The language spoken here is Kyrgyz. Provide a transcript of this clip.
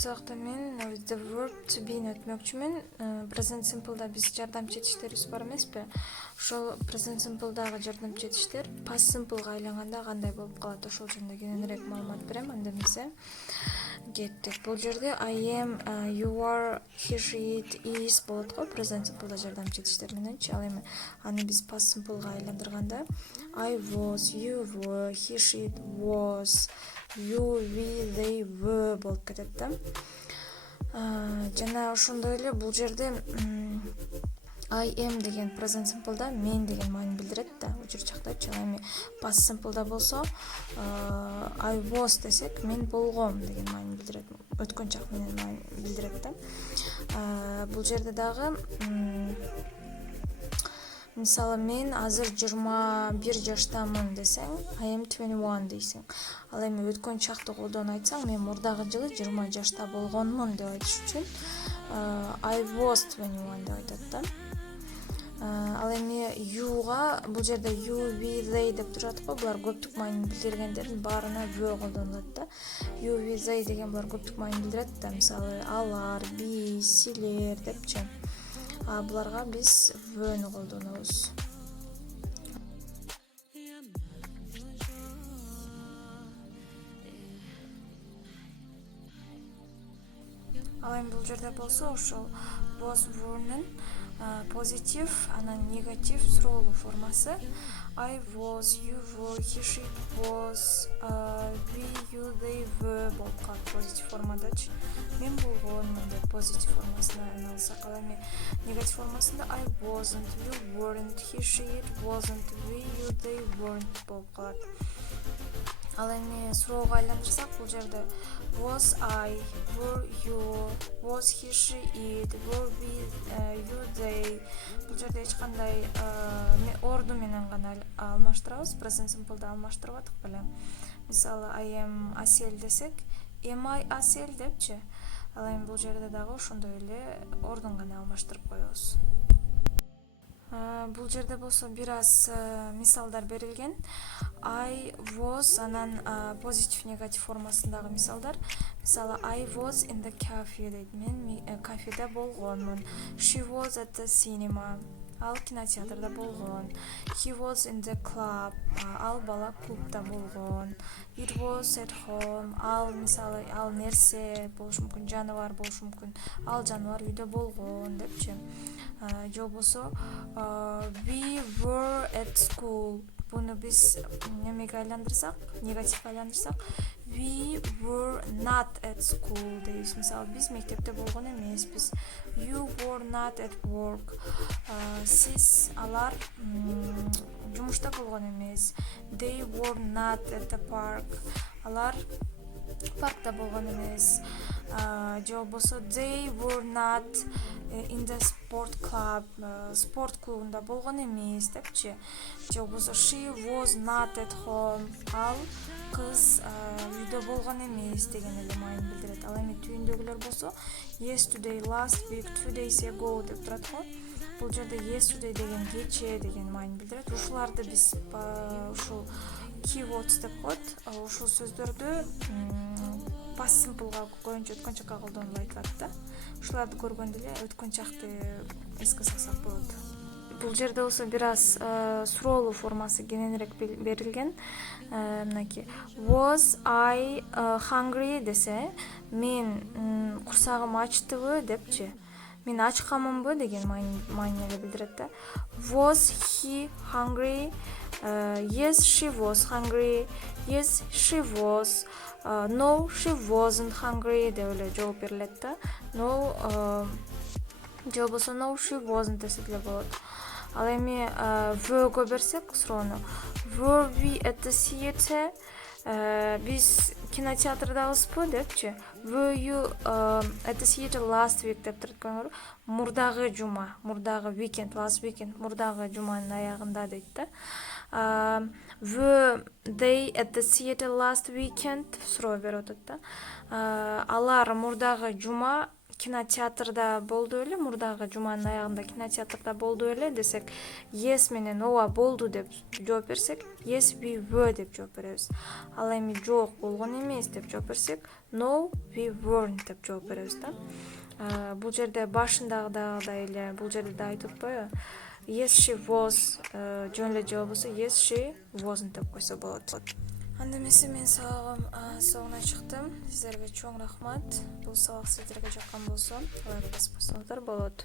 сабакта мен with the verb to be өтмөкчүмүн. Present simple'да биз жардамчы этиштерибиз бар эмеспи? Ошол present simple'дагы жардамчы этиштер past simple'га айланганда кандай болуп калат? Ошол жөнүндө кененирээк маалымат берем. Анда эмесе кеттик. Бул жерде I am, you are, he, she, it, is болот го. Present simple'да жардамчы этиштер мененчи. Ал эми аны биз past simple'га айландырганда I was, you were, he, she, it was, you, we, they, were болуп кетет да. Жана ошондой эле бул жерде I am деген present simple'да мен деген маани билдирет да. Учур жактачы. Эми past simple'да болсо I was десек мен болгом деген маани билдирет. Өткөн чак менен маани билдирет да. Бул жерде дагы мисалы мен азыр 21 жаштамын десең I am 21 дейсиң. Ал эми өткөн чакты колдонуп айтсаң мен мурдагы жылы 20 жашта болгонмун деп айтыш үчүн I was 21 деп айтат да. Ал эми you'га бул жерде you, we, they деп турат го. Булар көптүк маани билдиргендердин баарына were колдонулат да. You, we, they деген булар көптүк маани билдирет да. Мисалы алар, биз, силер депчи. Буларга биз were колдонобуз. Ал эми бул жерде болсо ошол was were'нын позитив, анан негатив суроолуу формасы I was, you were, he, she was, we, you, they were болуп калат позитив формадачы. Мен болгонмун деп позитив формасына айналсак, ал эми негатив формасында I wasn't, you weren't, he, she, it wasn't, we, you, they weren't болуп калат. Ал эми суроого айландырсак, бул жерде was I, were you, was he, she, it, were we, you, they. Бул жерде эч кандай орду менен гана алмаштырабыз. Present simple'да алмаштырбадык беле. Мисалы I am Асель десек, am I Асель депчи. Ал эми бул жерде дагы ошондой эле ордун гана алмаштырып коебуз. Бул жерде болсо бир аз мисалдар берилген. I was анан позитив негатив формасындагы мисалдар. Мисалы I was in the cafe дейт. Мен кафеде болгонмун. She was at the cinema. Ал кинотеатрда болгон. He was in the club. Ал бала клубда болгон. It was at home. Ал мисалы ал нерсе болушу мүмкүн, жаныбар болушу мүмкүн. Ал жаныбар үйдө болгон депчи. Же болбосо we were at school. Буну биз немеге айландырсак, негативге айландырсак, we were not at school дейбиз. Мисалы биз мектепте болгон эмеспиз. You were not at work. Сиз алар жумушта болгон эмес. They were not at the park. Алар паркта болгон эмес. Же болбосо they were not in the sport club. Спорт клубунда болгон эмес депчи. Же болбосо she was not at home. Ал кыз үйдө болгон эмес деген эле маани билдирет. Ал эми түйүндөгүлөр болсо yesterday, last week, 2 days ago деп турат го. Бул жерде yesterday деген кече деген маани билдирет. Ушуларды биз ушул keywords деп коет. Ушул сөздөрдү past simple'га көбүнчө өткөн чакка колдонуп айтылат да. Ушуларды көргөндө эле өткөн чакты эске салсак болот. Бул жерде болсо бир аз суроолуу формасы кененирээк берилген. Мынакей was I hungry десе, мен курсагым ачтыбы депчи. Мен ачканмынбы деген маани эле билдирет да. Was he hungry? Yes, she was hungry. Yes, she was. No, she wasn't hungry деп эле жооп берилет да. No, же болбосо no, she wasn't десек эле болот. Ал эми were'го берсек суроону. Were we at the theater? Биз кинотеатрдабызбы депчи. Were you at the theater last week деп турат. Мурдагы жума, мурдагы weekend, last weekend, мурдагы жуманын аягында дейт да. Were they at the theater last weekend? Суроо берип атат да. Алар мурдагы жума кинотеатрда болду эле, мурдагы жуманын аягында кинотеатрда болду эле десек, yes менен ооба болду деп жооп берсек, yes we were деп жооп беребиз. Ал эми жок болгон эмес деп жооп берсек, no we weren't деп жооп беребиз да. Бул жерде башындагыдай эле бул жерде да айтып атпайбы? Yes she was жөн эле жооп болсо yes she wasn't деп койсо болот. Анда эмесе мен сабагына чыктым. Сиздерге чоң рахмат. Бул сабак сиздерге жаккан болсо, лайк басып койсоңуздар болот.